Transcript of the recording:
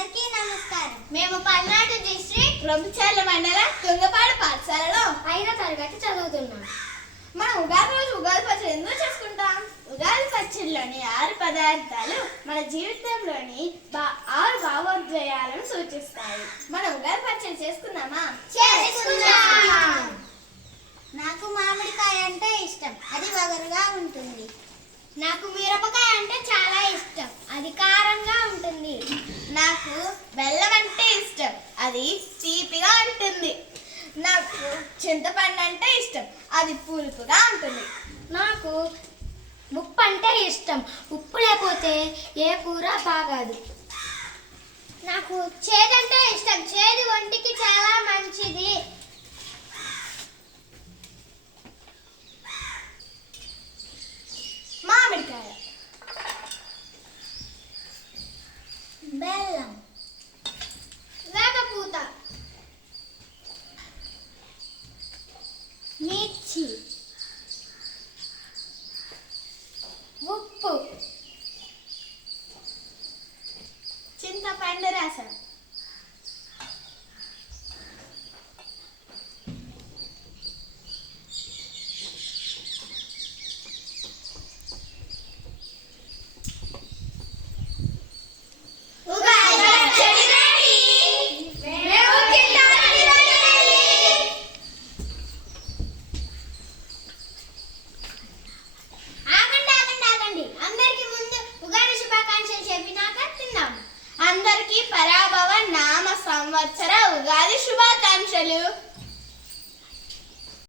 అందరికీ నమస్కారం. మేము పల్నాడు డిస్ట్రిక్ట్ రొంపిచెర్ల మండలం తుంగపాడు పాఠశాలలో 5వ తరగతి చదువుతున్నాం. మనం ఉగాది రోజు ఉగాది పచ్చడి ఎందుకు చేసుకుంటాం? ఉగాది పచ్చడిలోని 6 పదార్థాలు మన జీవితంలోని 6 భావోద్వేగాలను సూచిస్తాయి. మనం ఉగాది పచ్చడి చేసుకుందామా? చేసుకుందాం. నాకు మామిడికాయ అంటే ఇష్టం, అది వగరుగా ఉంటుంది. నాకు మిరపకాయ అంటే చాలా ఇష్టం, అది కారంగా ఉంటుంది. నాకు బెల్లం అంటే ఇష్టం, అది తీపిగా ఉంటుంది. నాకు చింతపండు అంటే ఇష్టం, అది పులుపుగా ఉంటుంది. నాకు ఉప్పు అంటే ఇష్టం, ఉప్పు లేకపోతే ఏ కూర బాగదు. నాకు చేదంటే ఇష్టం, చేదు ఒంటికి చాలా మంచిది. మామిడికాయ, బెల్లం, వేపపూత, మిర్చి, ఉప్పు, చింతపండు రసం,